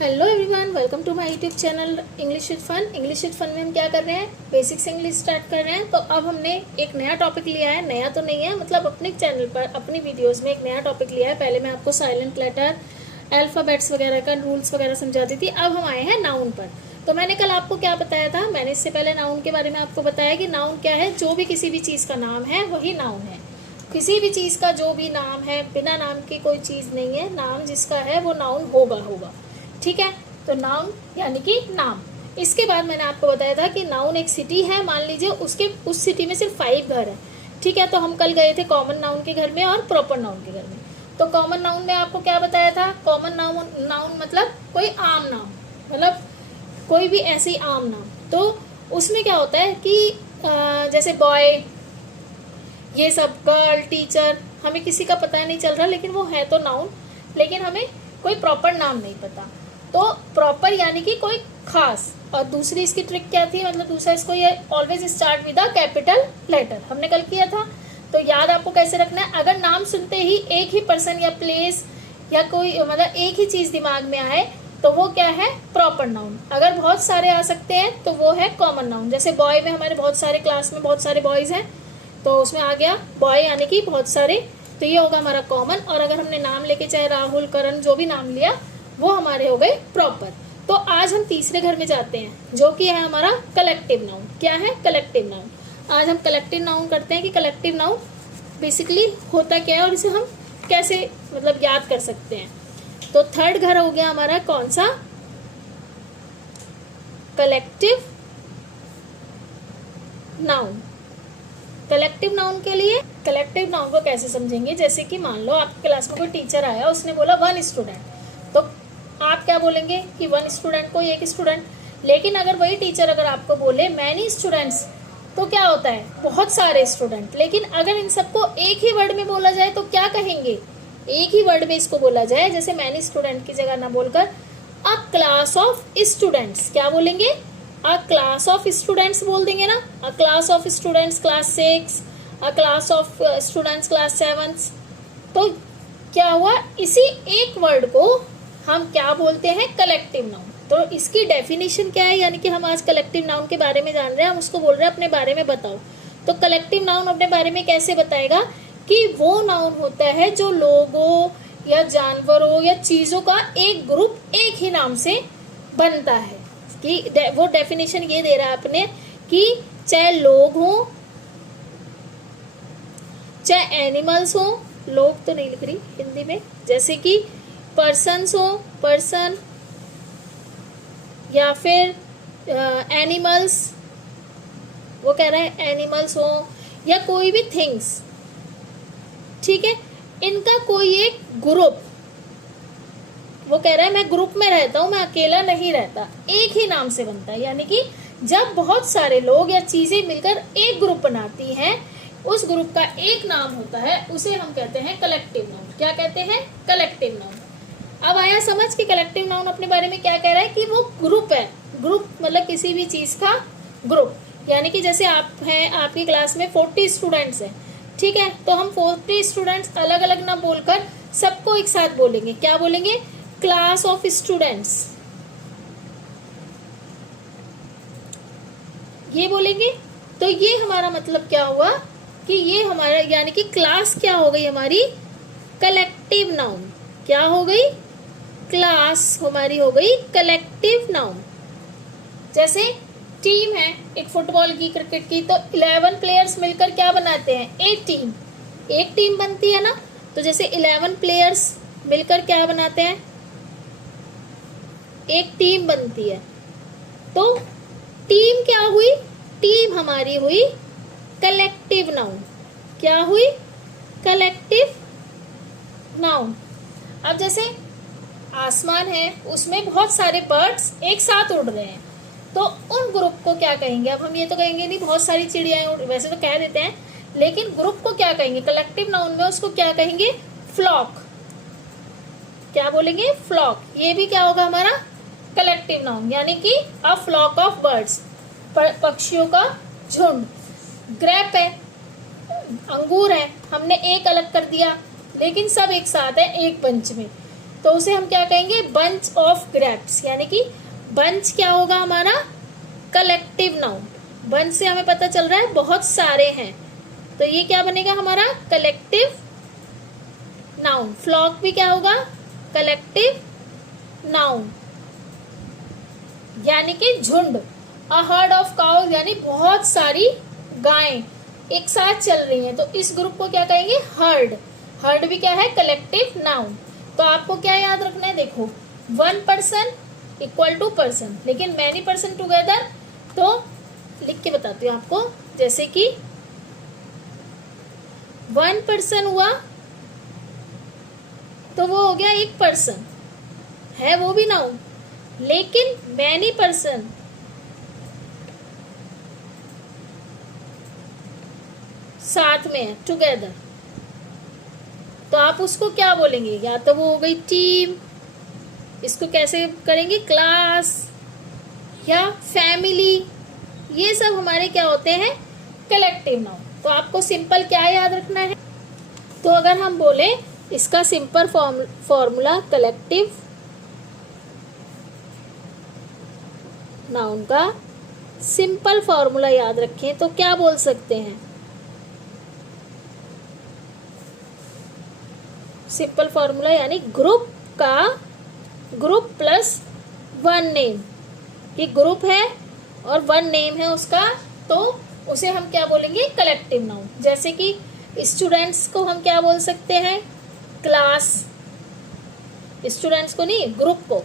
Hello everyone, welcome to my YouTube channel English with fun. English with fun में हम क्या कर रहे हैं, बेसिक से इंग्लिश स्टार्ट कर रहे हैं। तो अब हमने एक नया टॉपिक लिया है। नया तो नहीं है, मतलब अपने चैनल पर अपनी वीडियोस में एक नया टॉपिक लिया है। पहले मैं आपको साइलेंट लेटर, अल्फ़ाबेट्स वगैरह का रूल्स वगैरह समझाती थी। अब हम आए हैं नाउन पर। तो मैंने कल आपको क्या बताया था, मैंने इससे पहले नाउन के बारे में आपको बताया कि नाउन क्या है। जो भी किसी भी चीज़ का नाम है वही नाउन है। किसी भी चीज़ का जो भी नाम है, बिना नाम की कोई चीज़ नहीं है। नाम जिसका है वो नाउन होगा। ठीक है, तो नाउन यानी कि नाम। इसके बाद मैंने आपको बताया था कि नाउन एक सिटी है। मान लीजिए उस सिटी में सिर्फ 5 घर है। ठीक है, तो हम कल गए थे कॉमन नाउन के घर में और प्रॉपर नाउन के घर में। तो कॉमन नाउन में आपको क्या बताया था, कॉमन नाउन मतलब कोई आम नाम, मतलब कोई भी ऐसी आम नाम। तो उसमें क्या होता है कि जैसे बॉय, ये सब, गर्ल, टीचर, हमें किसी का पता नहीं चल रहा, लेकिन वो है तो नाउन, लेकिन हमें कोई प्रॉपर नाम नहीं पता। तो प्रॉपर यानी कि कोई खास। और दूसरी इसकी ट्रिक क्या थी, मतलब दूसरा इसको, ये always start with a capital letter, हमने कल किया था। तो याद आपको कैसे रखना है, अगर नाम सुनते ही एक ही पर्सन या प्लेस या कोई मतलब एक ही चीज़ दिमाग में आए तो वो क्या है, प्रॉपर नाउन। अगर बहुत सारे आ सकते हैं तो वो है कॉमन नाउन। जैसे बॉय में हमारे बहुत सारे, क्लास में बहुत सारे बॉयज़ हैं, तो उसमें आ गया बॉय यानी कि बहुत सारे, तो ये होगा हमारा कॉमन। और अगर हमने नाम लेके चाहे राहुल, करण, जो भी नाम लिया वो हमारे हो गए प्रॉपर। तो आज हम तीसरे घर में जाते हैं, जो कि है हमारा कलेक्टिव नाउन। क्या है, कलेक्टिव नाउन। आज हम कलेक्टिव नाउन करते हैं कि कलेक्टिव नाउन बेसिकली होता क्या है और इसे हम कैसे मतलब याद कर सकते हैं। तो थर्ड घर हो गया हमारा कौन सा, कलेक्टिव नाउन। कलेक्टिव नाउन के लिए कलेक्टिव नाउन को कैसे समझेंगे, जैसे कि मान लो आपकी क्लास में कोई टीचर आया, उसने बोला 1 स्टूडेंट, तो आप क्या बोलेंगे कि 1 स्टूडेंट को 1 स्टूडेंट। लेकिन अगर वही टीचर अगर आपको बोले मैनी स्टूडेंट्स, तो क्या होता है, बहुत सारे स्टूडेंट। लेकिन अगर इन सबको एक ही वर्ड में बोला जाए तो क्या कहेंगे, एक ही वर्ड में इसको बोला जाए, जैसे मैनी स्टूडेंट की जगह ना बोलकर अ क्लास ऑफ स्टूडेंट्स, क्या बोलेंगे, अ क्लास ऑफ स्टूडेंट्स बोल देंगे ना। अ class of students class 6, a class of students class 7। तो क्या हुआ, इसी एक वर्ड को हम क्या बोलते हैं, कलेक्टिव नाउन। तो इसकी डेफिनेशन क्या है, यानी कि हम आज कलेक्टिव नाउन के बारे में जान रहे हैं, हम उसको बोल रहे हैं अपने बारे में बताओ। तो कलेक्टिव नाउन अपने बारे में कैसे बताएगा कि वो नाउन होता है जो लोगों या जानवरों या चीज़ों का एक ग्रुप एक ही नाम से बनता है। कि वो डेफिनेशन ये दे रहा है अपने कि चाहे लोग हों, चाहे एनिमल्स हो, लोग तो नहीं लिख रही हिंदी में, जैसे कि पर्सन्स हो, पर्सन, या फिर एनिमल्स, वो कह रहा है एनिमल्स हो, या कोई भी थिंग्स। ठीक है, इनका कोई एक ग्रुप, वो कह रहा है मैं ग्रुप में रहता हूं, मैं अकेला नहीं रहता, एक ही नाम से बनता है। यानी कि जब बहुत सारे लोग या चीजें मिलकर एक ग्रुप बनाती हैं, उस ग्रुप का एक नाम होता है, उसे हम कहते हैं कलेक्टिव नाउन। क्या कहते हैं, कलेक्टिव नाउन। अब आया समझ कि कलेक्टिव नाउन अपने बारे में क्या कह रहा है, कि वो ग्रुप है। ग्रुप मतलब किसी भी चीज का ग्रुप। यानी कि जैसे आप हैं, आपकी क्लास में 40 स्टूडेंट्स हैं, ठीक है, तो हम 40 स्टूडेंट्स अलग अलग ना बोलकर सबको एक साथ बोलेंगे। क्या बोलेंगे, क्लास ऑफ स्टूडेंट्स, ये बोलेंगे। तो ये हमारा मतलब क्या हुआ कि ये हमारा यानी कि क्लास क्या हो गई हमारी, कलेक्टिव नाउन। क्या हो गई, क्लास हमारी हो गई कलेक्टिव नाउन। जैसे टीम है एक फुटबॉल की, क्रिकेट की, तो 11 प्लेयर्स मिलकर क्या बनाते हैं, एक टीम, एक टीम बनती है ना। तो जैसे 11 प्लेयर्स मिलकर क्या बनाते हैं, एक टीम बनती है। तो टीम क्या हुई, टीम हमारी हुई कलेक्टिव नाउन। क्या हुई, कलेक्टिव नाउन। अब जैसे आसमान है, उसमें बहुत सारे बर्ड्स एक साथ उड़ रहे हैं, तो उन ग्रुप को क्या कहेंगे। अब हम ये तो कहेंगे नहीं बहुत सारी चिड़ियाएं, वैसे तो कह देते हैं, लेकिन ग्रुप को क्या कहेंगे, कलेक्टिव नाउन में उसको क्या कहेंगे, फ्लॉक। क्या बोलेंगे, फ्लॉक। ये भी क्या होगा हमारा, कलेक्टिव नाउन, यानी कि अ फ्लॉक ऑफ बर्ड्स, पक्षियों का झुंड। ग्रेप है, अंगूर है, हमने एक अलग कर दिया, लेकिन सब एक साथ है एक बंच में, तो उसे हम क्या कहेंगे, बंच ऑफ ग्रेप्स, यानी कि बंच क्या होगा हमारा, कलेक्टिव नाउन। बंच से हमें पता चल रहा है बहुत सारे हैं, तो ये क्या बनेगा हमारा कलेक्टिव नाउन। फ्लॉक भी क्या होगा, कलेक्टिव नाउन, यानी कि झुंड। अ हर्ड ऑफ काउज, यानी बहुत सारी गायें एक साथ चल रही हैं, तो इस ग्रुप को क्या कहेंगे, हर्ड। हर्ड भी क्या है, कलेक्टिव नाउन। तो आपको क्या याद रखना है, देखो 1 पर्सन इक्वल टू पर्सन, लेकिन मैनी पर्सन टुगेदर, तो लिख के बताती हूँ आपको। जैसे कि 1 पर्सन हुआ तो वो हो गया एक पर्सन, है वो भी नाउन, लेकिन मैनी पर्सन साथ में है, टुगेदर, तो आप उसको क्या बोलेंगे, या तो वो हो गई टीम, इसको कैसे करेंगे, क्लास या फैमिली, ये सब हमारे क्या होते हैं, कलेक्टिव नाउन। तो आपको सिंपल क्या याद रखना है, तो अगर हम बोले इसका सिंपल फॉर्मूला कलेक्टिव नाउन का सिंपल फॉर्मूला याद रखें तो क्या बोल सकते हैं, सिंपल फॉर्मूला यानी ग्रुप प्लस 1 नेम, कि ग्रुप है और 1 नेम है उसका, तो उसे हम क्या बोलेंगे, कलेक्टिव नाउन। जैसे कि स्टूडेंट्स को हम क्या बोल सकते हैं, क्लास, स्टूडेंट्स को नहीं, ग्रुप को,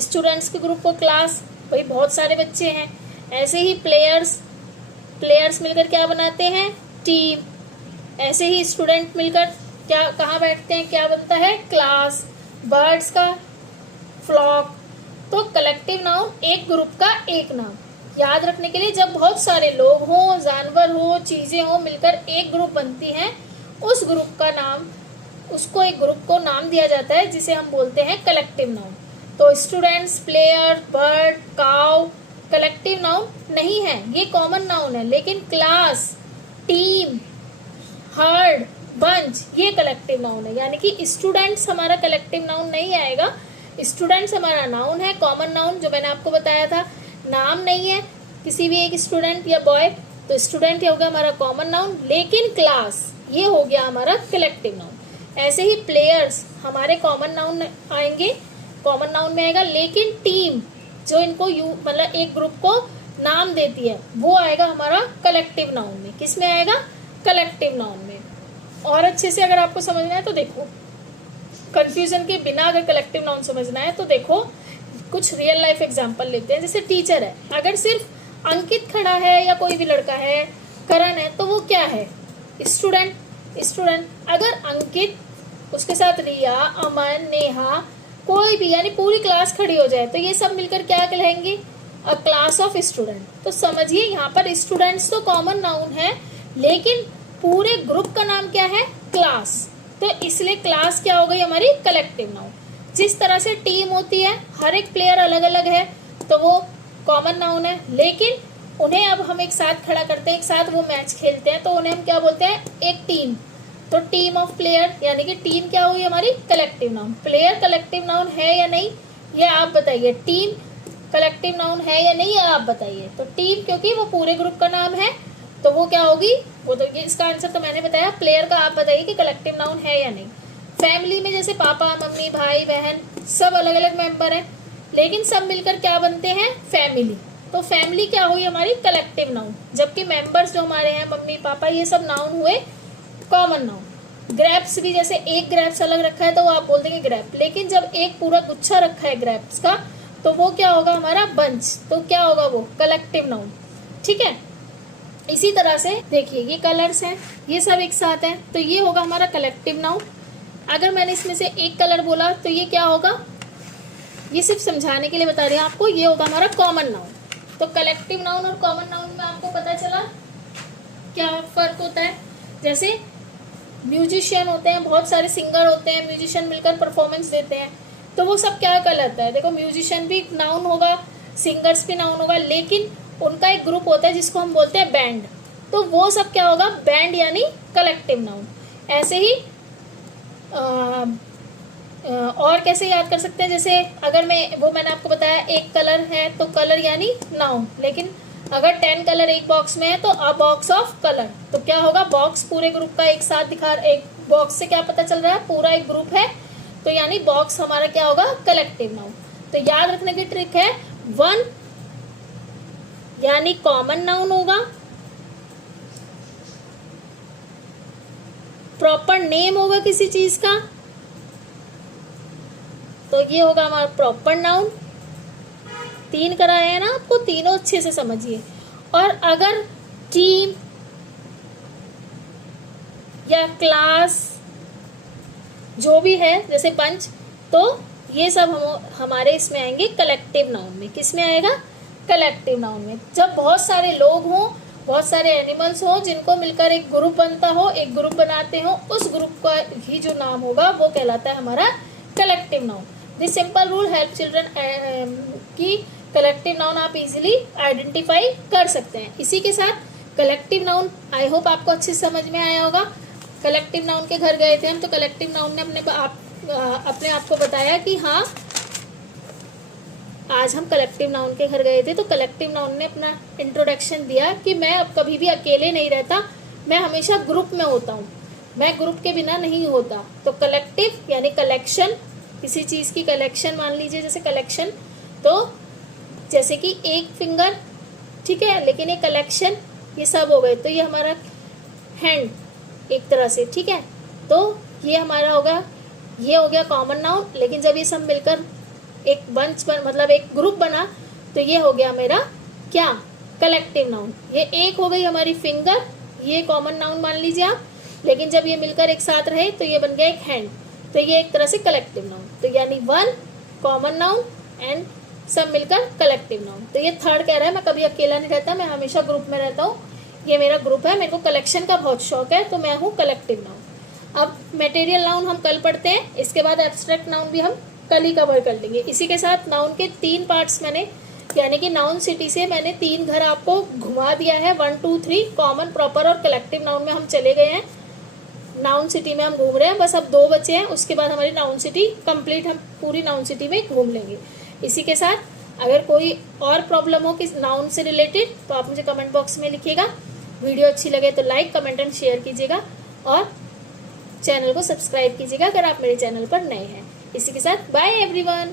स्टूडेंट्स के ग्रुप को क्लास, भाई बहुत सारे बच्चे हैं। ऐसे ही प्लेयर्स मिलकर क्या बनाते हैं, टीम। ऐसे ही स्टूडेंट मिलकर क्या कहाँ बैठते हैं, क्या बनता है, क्लास। बर्ड्स का फ्लॉक। तो कलेक्टिव नाउन एक ग्रुप का एक नाम। याद रखने के लिए, जब बहुत सारे लोग हों, जानवर हो, चीजें हो, मिलकर एक ग्रुप बनती हैं, उस ग्रुप का नाम, उसको एक ग्रुप को नाम दिया जाता है जिसे हम बोलते हैं कलेक्टिव नाउन। तो students, player, bird, cow collective noun नहीं है, ये कॉमन नाउन है, लेकिन क्लास, टीम, हर्ड, बंच ये कलेक्टिव नाउन है। यानी कि स्टूडेंट्स हमारा कलेक्टिव नाउन नहीं आएगा, स्टूडेंट्स हमारा नाउन है, कॉमन नाउन, जो मैंने आपको बताया था। नाम नहीं है किसी भी एक स्टूडेंट या बॉय, तो स्टूडेंट ये हो गया हमारा कॉमन नाउन, लेकिन क्लास ये हो गया हमारा कलेक्टिव नाउन। ऐसे ही प्लेयर्स हमारे कॉमन नाउन आएंगे, कॉमन नाउन में आएगा, लेकिन टीम जो इनको मतलब एक ग्रुप को नाम देती है, वो आएगा हमारा कलेक्टिव नाउन में। किस में आएगा, कलेक्टिव नाउन में। और अच्छे से अगर आपको समझना है तो देखो, कंफ्यूजन के बिना अगर कलेक्टिव नाउन समझना है तो देखो, कुछ रियल लाइफ एग्जांपल लेते हैं। जैसे टीचर है, अगर सिर्फ अंकित खड़ा है या कोई भी लड़का है, करण है, तो वो क्या है, स्टूडेंट। अगर अंकित, उसके साथ रिया, अमन, नेहा, कोई भी, यानी पूरी क्लास खड़ी हो जाए, तो ये सब मिलकर क्या कहलाएंगे, अ क्लास ऑफ स्टूडेंट। तो समझिए यहाँ पर स्टूडेंट्स तो कॉमन नाउन है, लेकिन पूरे ग्रुप का नाम क्या है, क्लास। तो इसलिए क्लास क्या हो गई हमारी, कलेक्टिव नाउन। जिस तरह से टीम होती है, हर एक प्लेयर अलग अलग है, तो वो कॉमन नाउन है, लेकिन उन्हें अब हम एक साथ खड़ा करते हैं, एक साथ वो मैच खेलते हैं, तो उन्हें हम क्या बोलते हैं, एक टीम। तो टीम ऑफ प्लेयर, यानी कि टीम क्या हुई हमारी, collective noun. Player collective noun है या नहीं, ये आप बताइए। टीम कलेक्टिव नाउन है या नहीं, आप बताइए। तो टीम क्योंकि वो पूरे ग्रुप का नाम है, तो वो क्या होगी, वो तो ये इसका आंसर तो मैंने बताया। प्लेयर का आप बताइए कि कलेक्टिव नाउन है या नहीं। फैमिली में जैसे पापा, मम्मी, भाई, बहन सब अलग अलग मेंबर हैं, लेकिन सब मिलकर क्या बनते हैं, फैमिली। तो फैमिली क्या हुई हमारी, कलेक्टिव नाउन। जबकि मेंबर्स जो हमारे हैं, मम्मी, पापा, ये सब नाउन हुए कॉमन नाउन। ग्रेप्स भी, जैसे एक ग्रेप्स अलग रखा है तो वो आप बोल देंगे ग्रेप, लेकिन जब एक पूरा गुच्छा रखा है ग्रेप्स का, तो वो क्या होगा हमारा, बंच। तो क्या होगा वो, कलेक्टिव नाउन। ठीक है। इसी तरह से देखिए, ये कलर्स हैं, ये सब एक साथ हैं, तो ये होगा हमारा कलेक्टिव नाउन। अगर मैंने इसमें से एक कलर बोला तो ये क्या होगा, ये सिर्फ समझाने के लिए बता रही हूँ आपको, ये होगा हमारा कॉमन नाउन। तो कलेक्टिव नाउन और कॉमन नाउन में आपको पता चला क्या फर्क होता है। जैसे म्यूजिशियन होते हैं, बहुत सारे सिंगर होते हैं, म्यूजिशियन मिलकर परफॉर्मेंस देते हैं, तो वो सब क्या कहलाता है, देखो म्यूजिशियन भी नाउन होगा, सिंगर्स भी नाउन होगा, लेकिन उनका एक ग्रुप होता है जिसको हम बोलते हैं बैंड, तो वो सब क्या होगा, बैंड यानी कलेक्टिव नाउन। ऐसे ही और कैसे याद कर सकते हैं, जैसे अगर मैंने आपको बताया एक कलर है तो कलर यानी नाउन, लेकिन अगर 10 कलर एक बॉक्स में है तो अ बॉक्स ऑफ कलर, तो क्या होगा, बॉक्स पूरे ग्रुप का एक साथ एक बॉक्स से क्या पता चल रहा है, पूरा एक ग्रुप है, तो यानी बॉक्स हमारा क्या होगा, कलेक्टिव नाउन। तो याद रखने की ट्रिक है, वन यानी कॉमन नाउन होगा, प्रॉपर नेम होगा किसी चीज का, तो ये होगा हमारा प्रॉपर नाउन। 3 कराए हैं ना आपको, तीनों अच्छे से समझिए। और अगर टीम या क्लास जो भी है, जैसे पंच, तो ये सब हमारे इसमें आएंगे कलेक्टिव नाउन में। किस में आएगा, कलेक्टिव नाउन में। जब बहुत सारे लोग हों, बहुत सारे एनिमल्स हों, जिनको मिलकर एक ग्रुप बनता हो, एक ग्रुप बनाते हो, उस ग्रुप का ही जो नाम होगा वो कहलाता है हमारा collective noun. This simple rule help children की कलेक्टिव नाउन आप इजीली आइडेंटिफाई कर सकते हैं। इसी के साथ कलेक्टिव नाउन आई होप आपको अच्छे से समझ में आया होगा। कलेक्टिव नाउन के घर गए थे हम, तो कलेक्टिव नाउन ने अपने आप को बताया कि हाँ आज हम कलेक्टिव नाउन के घर गए थे, तो कलेक्टिव नाउन ने अपना इंट्रोडक्शन दिया कि मैं अब कभी भी अकेले नहीं रहता, मैं हमेशा ग्रुप में होता हूँ, मैं ग्रुप के बिना नहीं होता। तो कलेक्टिव यानी कलेक्शन, किसी चीज़ की कलेक्शन मान लीजिए, जैसे कलेक्शन, तो जैसे कि एक फिंगर, ठीक है, लेकिन ये कलेक्शन ये सब हो गए, तो ये हमारा हैंड एक तरह से, ठीक है, तो ये हमारा होगा, ये हो गया कॉमन नाउन। लेकिन जब ये सब मिलकर एक मतलब एक ग्रुप बना, तो ये हो गया मेरा क्या, कलेक्टिव नाउन। ये एक हो गई हमारी फिंगर, ये कॉमन नाउन मान लीजिए आप, लेकिन जब ये मिलकर एक साथ रहे तो ये बन गया एक हैंड, तो ये एक तरह से कलेक्टिव नाउन। तो यानी वन कॉमन नाउन एंड सब मिलकर कलेक्टिव नाउन। तो ये थर्ड कह रहा है मैं कभी अकेला नहीं रहता, मैं हमेशा ग्रुप में रहता हूँ, ये मेरा ग्रुप है, मेरे को कलेक्शन का बहुत शौक है, तो मैं हूँ कलेक्टिव नाउन। अब मटेरियल नाउन हम कल पढ़ते हैं, इसके बाद एब्स्ट्रैक्ट नाउन भी हम कल ही कवर कर लेंगे। इसी के साथ नाउन के 3 पार्ट्स मैंने, यानी कि नाउन सिटी से मैंने 3 घर आपको घुमा दिया है, 1 2 3 कॉमन, प्रॉपर और कलेक्टिव नाउन में हम चले गए हैं। नाउन सिटी में हम घूम रहे हैं, बस अब 2 बचे हैं, उसके बाद हमारी नाउन सिटी कंप्लीट, हम पूरी नाउन सिटी में घूम लेंगे। इसी के साथ अगर कोई और प्रॉब्लम हो कि नाउन से रिलेटेड, तो आप मुझे कमेंट बॉक्स में लिखिएगा। वीडियो अच्छी लगे तो लाइक कमेंट एंड शेयर कीजिएगा, और चैनल को सब्सक्राइब कीजिएगा अगर आप मेरे चैनल पर नए हैं। इसी के साथ बाय एवरीवन।